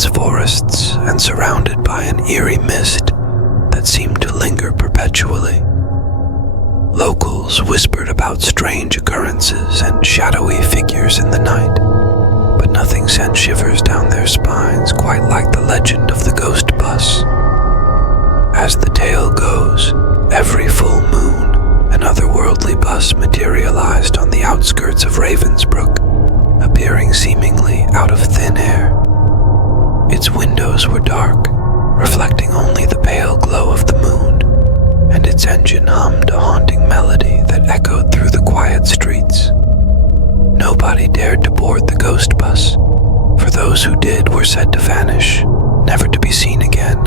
dense forests and surrounded by an eerie mist that seemed to linger perpetually. Locals whispered about strange occurrences and shadowy figures in the night, but nothing sent shivers down their spines quite like the legend of the ghost bus. As the tale goes, every full moon, an otherworldly bus materialized on the outskirts of Ravensbrook, appearing seemingly out of thin air. Its windows were dark, reflecting only the pale glow of the moon, and its engine hummed a haunting melody that echoed through the quiet streets. Nobody dared to board the ghost bus, for those who did were said to vanish, never to be seen again.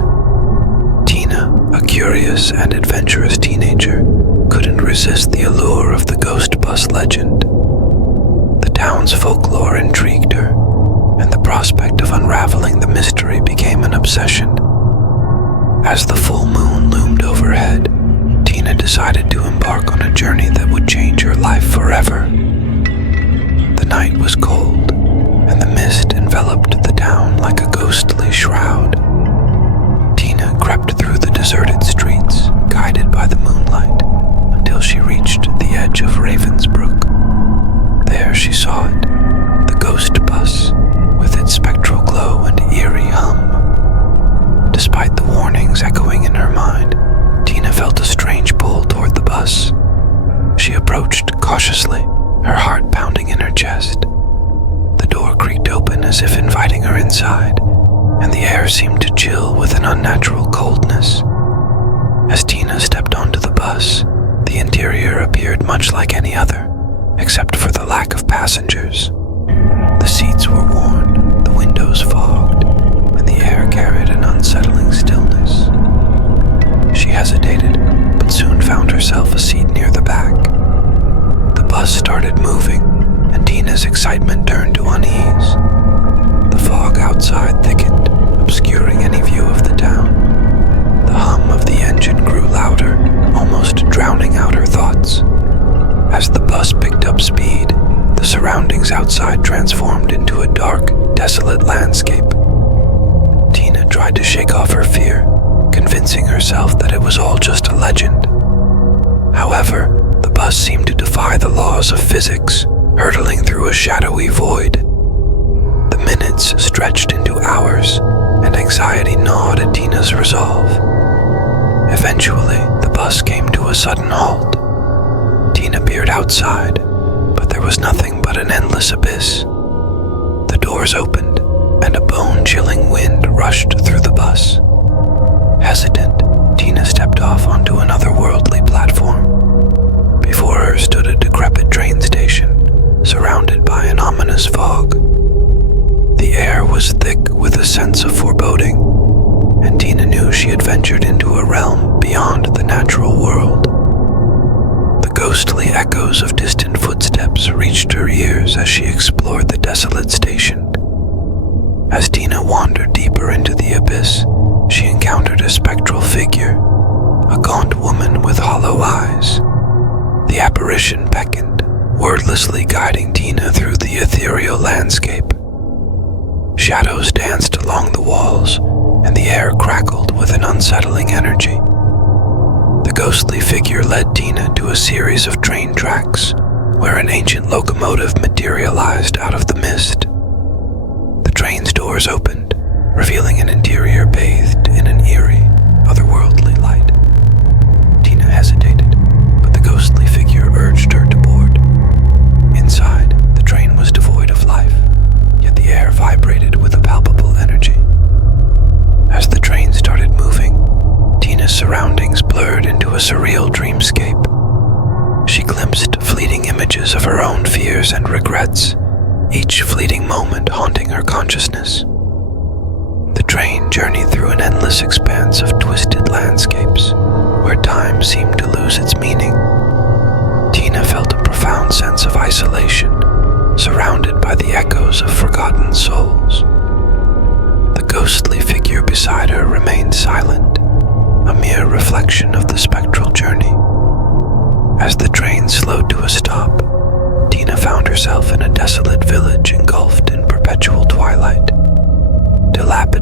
Tina, a curious and adventurous teenager, couldn't resist the allure of the ghost bus legend. The town's folklore intrigued her, and the prospect of unraveling the mystery became an obsession. As the full moon loomed overhead, Tina decided to embark on a journey that would change her life forever. The night was cold, and the mist enveloped the town like a ghostly shroud. Tina crept through the deserted streets, guided by the moonlight, until she reached the edge of Ravensbrook. There she saw it, the ghost bus, with its spectral glow and eerie hum. Despite the warnings echoing in her mind, Tina felt a strange pull toward the bus. She approached cautiously, her heart pounding in her chest. The door creaked open as if inviting her inside, and the air seemed to chill with an unnatural coldness. As Tina stepped onto the bus, the interior appeared much like any other, except for the lack of passengers. The seats were worn, the windows fogged, and the air carried an unsettling stillness. She hesitated, but soon found herself a seat near the back. The bus started moving, and Tina's excitement turned to unease. The fog outside thickened, obscuring any view of the town. The hum of the engine grew louder, almost drowning out her thoughts. As the bus picked up speed, the surroundings outside transformed into a dark, desolate landscape. Tina tried to shake off her fear, convincing herself that it was all just a legend. However, the bus seemed to defy the laws of physics, hurtling through a shadowy void. The minutes stretched into hours, and anxiety gnawed at Tina's resolve. Eventually, the bus came to a sudden halt. Tina peered outside, but there was nothing but an endless abyss. The doors opened, and a bone-chilling wind rushed through the bus. Hesitant, Tina stepped off onto an otherworldly platform. Before her stood a decrepit train station, surrounded by an ominous fog. The air was thick with a sense of foreboding, and Tina knew she had ventured into a realm beyond the natural world. The ghostly echoes of distant footsteps reached her ears as she explored the desolate station. As Tina wandered deeper into the abyss, she encountered a spectral figure, a gaunt woman with hollow eyes. The apparition beckoned, wordlessly guiding Tina through the ethereal landscape. Shadows danced along the walls, and the air crackled with an unsettling energy. The ghostly figure led Tina to a series of train tracks, where an ancient locomotive materialized out of the mist. The train's doors opened, revealing an interior bathed in an eerie, otherworldly light. Tina hesitated, but the ghostly figure urged her to board. Inside, the train was devoid of life, yet the air vibrated with a palpable energy. As the train started moving, Tina's surroundings blurred into a surreal dreamscape. She glimpsed fleeting images of her own fears and regrets, each fleeting moment haunting her consciousness. The train journeyed through an endless expanse of twisted landscapes, where time seemed to lose its meaning. Tina felt a profound sense of isolation, surrounded by the echoes of forgotten souls. The ghostly figure beside her remained silent, a mere reflection of the spectral journey. As the train slowed to a stop, Tina found herself in a desolate village engulfed in perpetual twilight. Dilapidated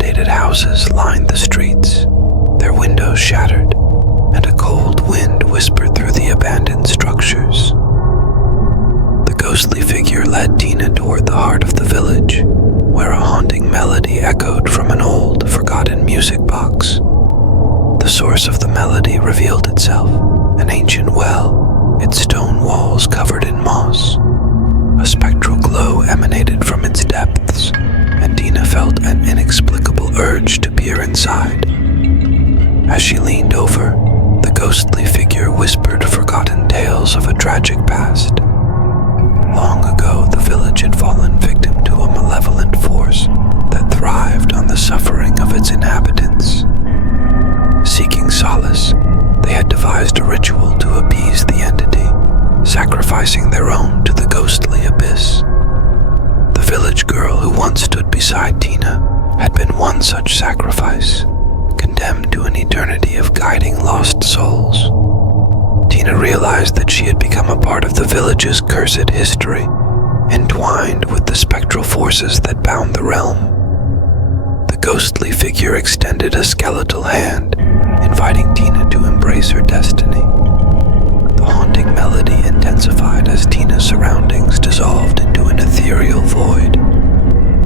the heart of the village, where a haunting melody echoed from an old, forgotten music box. The source of the melody revealed itself, an ancient well, its stone walls covered in moss. A spectral glow emanated from its depths, and Tina felt an inexplicable urge to peer inside. As she leaned over, the ghostly figure whispered forgotten tales of a tragic past. Long ago, the village had fallen victim to a malevolent force that thrived on the suffering of its inhabitants. Seeking solace, they had devised a ritual to appease the entity, sacrificing their own to the ghostly abyss. The village girl who once stood beside Tina had been one such sacrifice, condemned to an eternity of guiding lost souls. Tina realized that she had become a part of the village's cursed history, entwined with the spectral forces that bound the realm. The ghostly figure extended a skeletal hand, inviting Tina to embrace her destiny. The haunting melody intensified as Tina's surroundings dissolved into an ethereal void.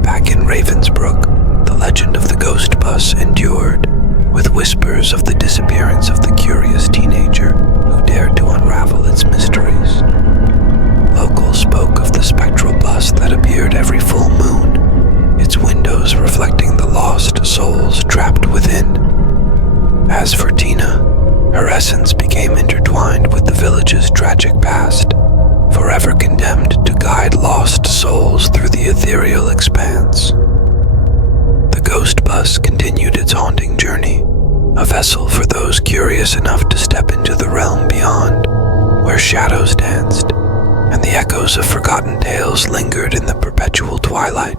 Back in Ravensbrook, the legend of the ghost bus endured, with whispers of the disappearance of the curious teenager who dared to unravel its mysteries. Locals spoke of the spectral bus that appeared every full moon, its windows reflecting the lost souls trapped within. As for Tina, her essence became intertwined with the village's tragic past, forever condemned to guide lost souls through the ethereal expanse. The ghost bus continued its haunting journey, a vessel for those curious enough to step into the realm beyond, where shadows danced, and the echoes of forgotten tales lingered in the perpetual twilight.